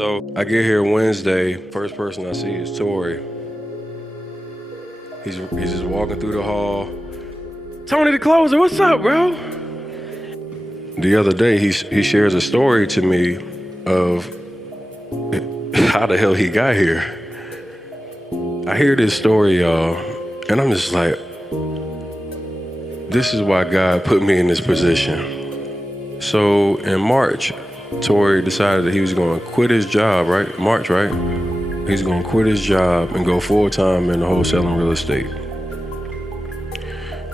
So I get here Wednesday. First person I see is Tori. He's just walking through the hall. Tony the closer, what's up, bro? The other day he shares a story to me of how the hell he got here. I hear this story, y'all, and I'm just like, this is why God put me in this position. So in March, Tori decided that he was going to quit his job, right? March, right? He's going to quit his job and go full-time in the wholesaling real estate.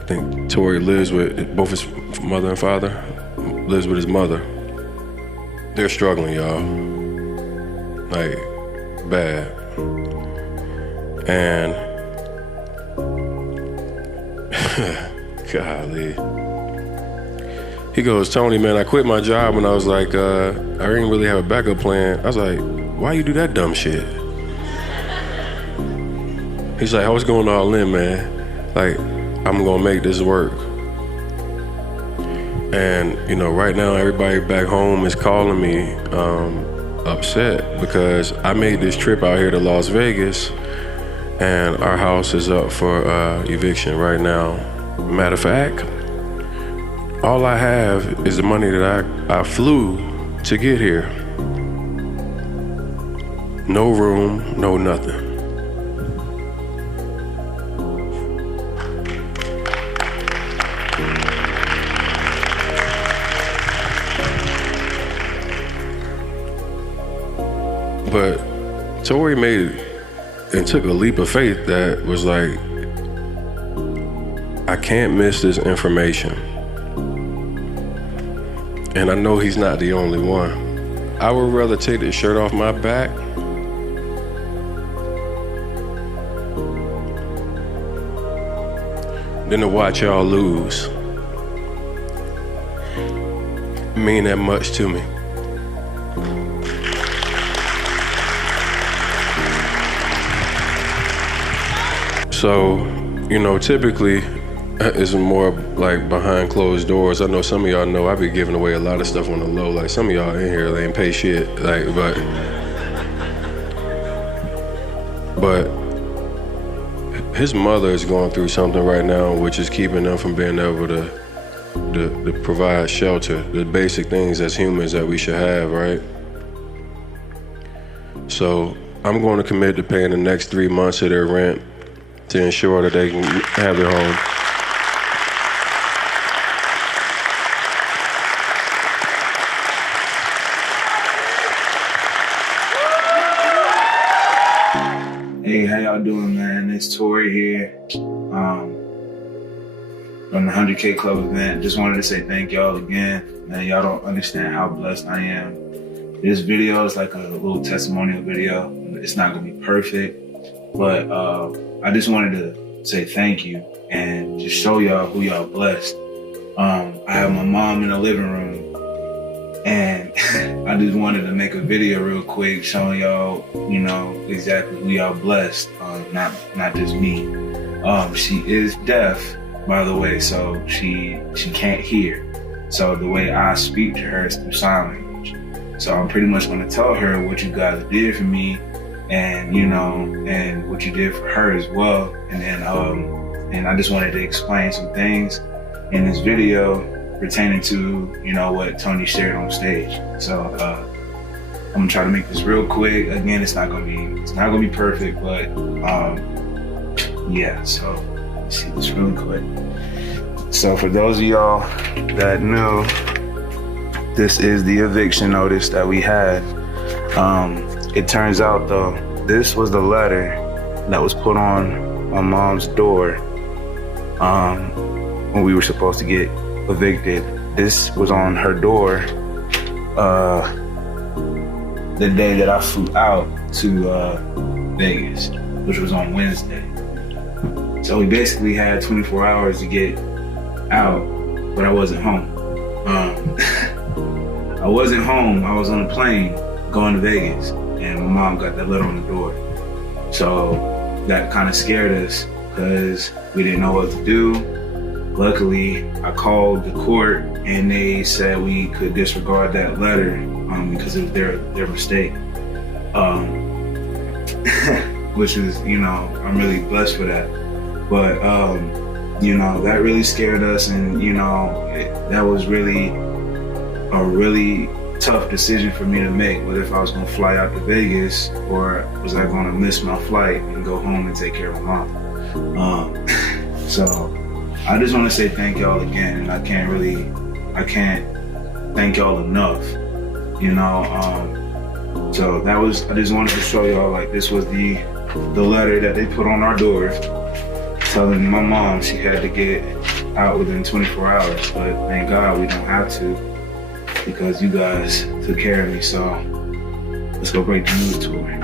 I think Tori lives with both his mother and father, lives with his mother. They're struggling, y'all. Like, bad. And, golly. He goes, Tony, man, I quit my job when I was like, I didn't really have a backup plan. I was like, why you do that dumb shit? He's like, I was going all in, man. Like, I'm gonna make this work. And, you know, right now, everybody back home is calling me upset because I made this trip out here to Las Vegas and our house is up for eviction right now. Matter of fact, all I have is the money that I flew to get here. No room, no nothing. But Tori made and took a leap of faith that was like, I can't miss this information. And I know he's not the only one. I would rather take the shirt off my back than to watch y'all lose. It mean that much to me. So, you know, typically it's more like behind closed doors. I know some of y'all know I be giving away a lot of stuff on the low. Like some of y'all in here, they ain't pay shit. Like, but his mother is going through something right now, which is keeping them from being able to provide shelter, the basic things as humans that we should have, right? So I'm going to commit to paying the next 3 months of their rent to ensure that they can have their home. Hey, how y'all doing, man? It's Tori here from the 100K Club event. Just wanted to say thank y'all again. Man, y'all don't understand how blessed I am. This video is like a little testimonial video. It's not gonna be perfect, but I just wanted to say thank you and just show y'all who y'all blessed. I have my mom in the living room, and I just wanted to make a video real quick showing y'all, you know, exactly who y'all blessed, not just me. She is deaf, by the way, so she can't hear. So the way I speak to her is through sign language. So I'm pretty much gonna tell her what you guys did for me, and you know, and what you did for her as well. And then and I just wanted to explain some things in this video pertaining to, you know, what Tony shared on stage. So I'm gonna try to make this real quick. Again, it's not gonna be perfect, but yeah. So let's see this really quick. So for those of y'all that know, this is the eviction notice that we had. It turns out though, this was the letter that was put on my mom's door when we were supposed to get evicted. This was on her door the day that I flew out to Vegas, which was on Wednesday. So we basically had 24 hours to get out, but I wasn't home. I wasn't home. I was on a plane going to Vegas, and my mom got that letter on the door. So that kind of scared us because we didn't know what to do. Luckily, I called the court and they said we could disregard that letter because it was their mistake. which is, I'm really blessed for that. But, that really scared us, and, that was really a really tough decision for me to make. What if I was gonna fly out to Vegas, or was I gonna miss my flight and go home and take care of my mom? So I just want to say thank y'all again, and I can't thank y'all enough, so I just wanted to show y'all, like, this was the letter that they put on our door telling my mom she had to get out within 24 hours, but thank God we don't have to, because you guys took care of me. So let's go break the news to her.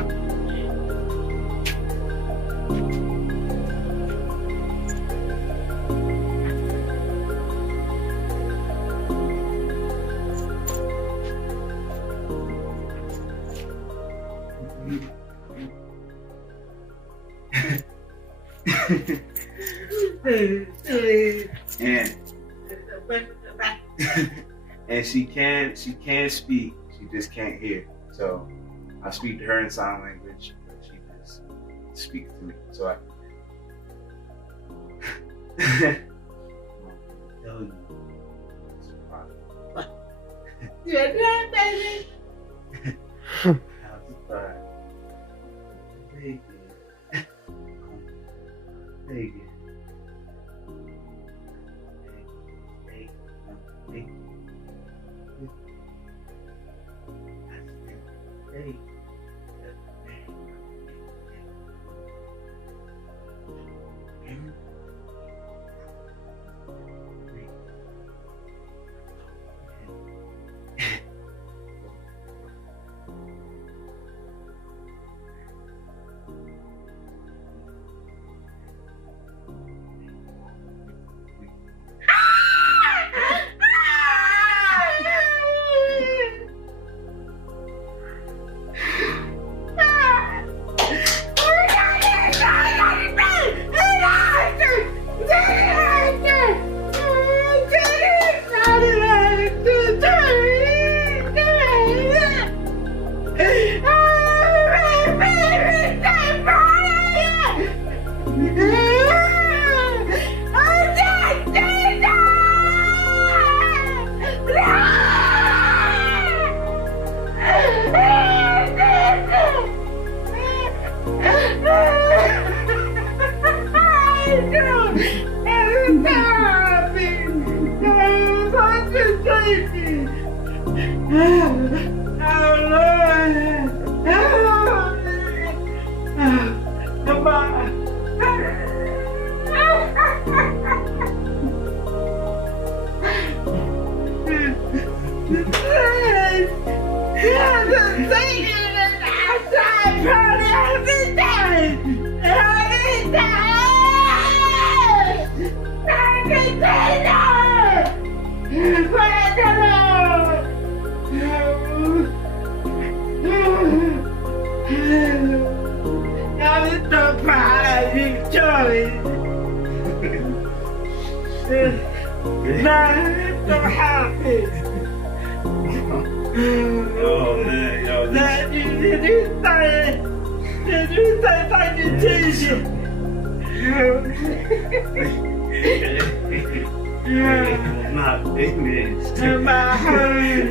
and she can speak, she just can't hear. So I speak to her in sign language, but she just speaks to me. So I tell you. You're done, baby. I'm surprised. Take it.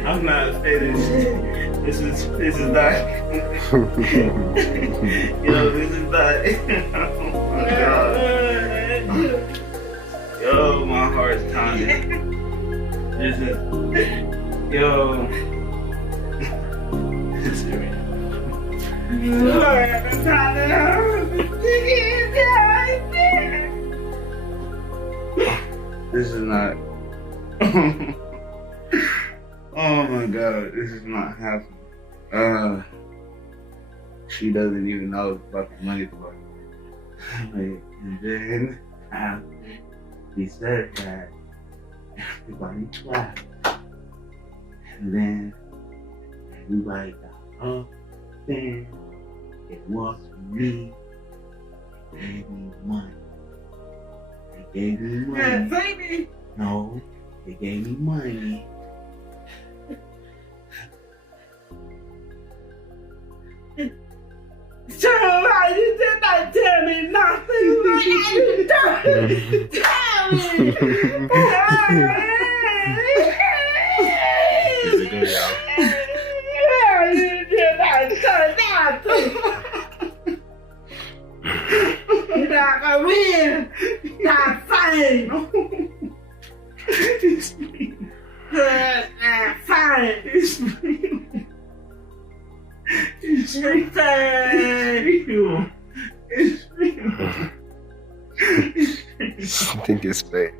I'm not finished. This is not. This is not. Oh my God. Yo, my heart's pounding. This is. Yo. This is not. Oh my God, this is not happening. She doesn't even know about the money part. And then he said that everybody clapped. And then everybody got up there. It was me. They gave me money. They gave me money. Baby. No, they gave me money. So why you did not tell me nothing? What you tell me? Here we go, y'all. You did not tell nothing. You're not gonna win. Not fine. It's me. Not fine. It's me. It's me. It's real. I think it's fake.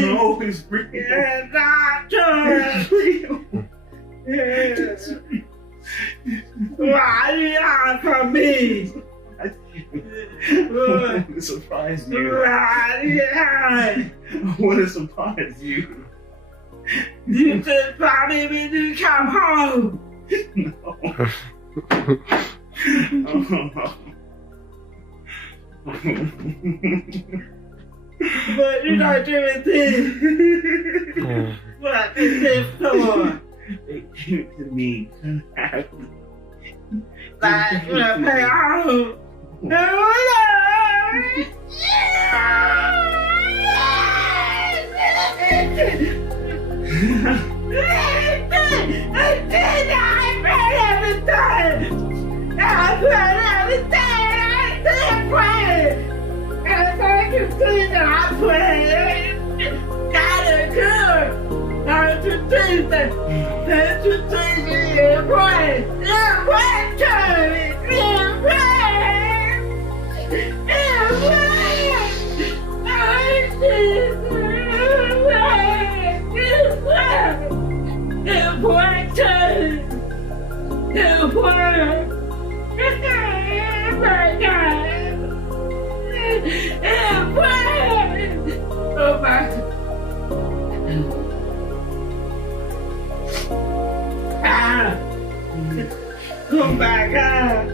No, it's real. It's real. Yes. Why you out from me? To surprise you. Why you out? I want to surprise you. You just probably when you come home. But you're not doing this. What is this for? They give it to me. Like, you're gonna pay home. Oh my. Ah. Oh my God.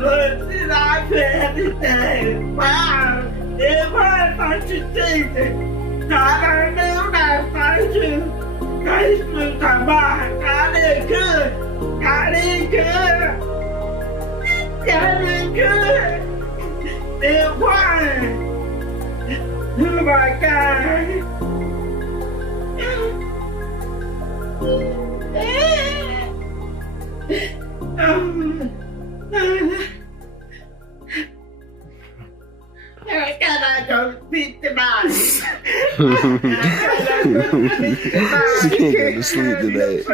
Look, did I pay everything? Wow. It was such a thing. I knew that thank you. Thank you so much. God is good. God is good. God is good. It was. Oh my God. Can I go sleep tonight? She can't go to sleep tonight.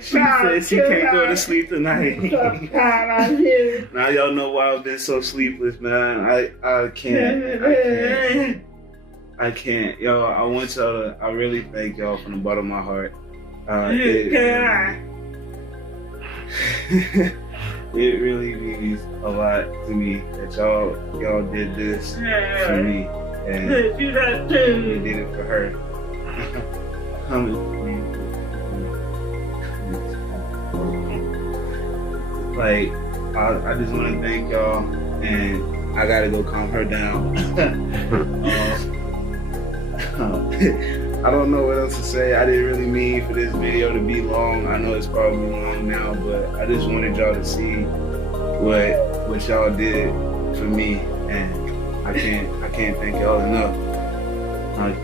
She said she can't go to sleep tonight. Now y'all know why I've been so sleepless, man. I can't. Yo, I want y'all to, I really thank y'all from the bottom of my heart. It really means a lot to me that y'all did this for me, and you did it for her. Like, I just want to thank y'all, and I gotta go calm her down. I don't know what else to say. I didn't really mean for this video to be long. I know it's probably long now, but I just wanted y'all to see what y'all did for me, and I can't thank y'all enough. I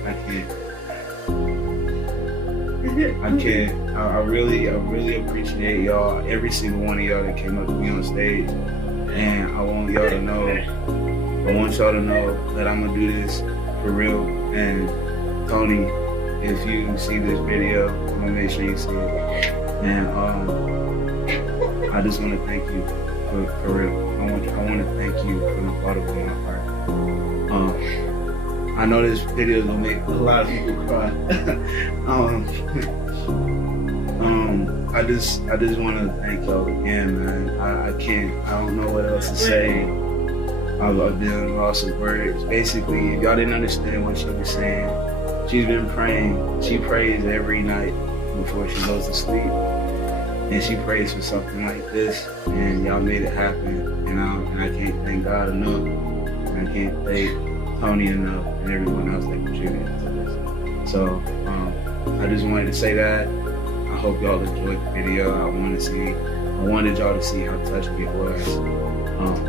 can't. I really appreciate y'all, every single one of y'all that came up to me on stage, and I want y'all to know that I'm gonna do this for real. And Tony, if you see this video, I'm gonna make sure you see it. And I just want to thank you for real. I want to thank you from the bottom of my heart. I know this video is gonna make a lot of people cry. I just want to thank y'all again, man. I don't know what else to say. I've been lost of words. Basically, if y'all didn't understand what she was saying, she's been praying. She prays every night before she goes to sleep. And she prays for something like this. And y'all made it happen. And I can't thank God enough. And I can't thank Tony enough and everyone else that contributed to this. So I just wanted to say that. I hope y'all enjoyed the video. I wanted y'all to see how touching it was.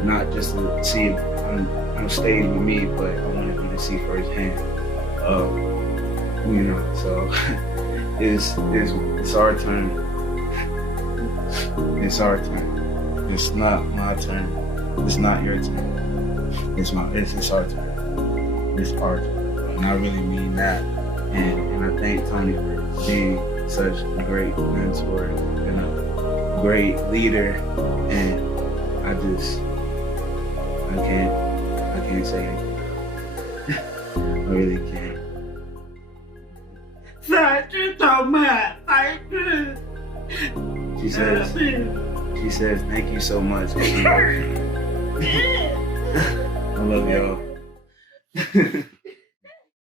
Not just to see it on stage with me, but I wanted you to see firsthand. You know, so it's our turn. It's our turn. It's not my turn. It's not your turn. It's our turn. It's our turn. And I really mean that. And I thank Tony for being such a great mentor and a great leader. And I can't say anything. I really can't. Thank you so much. Thank you. She says, thank you so much. I love y'all.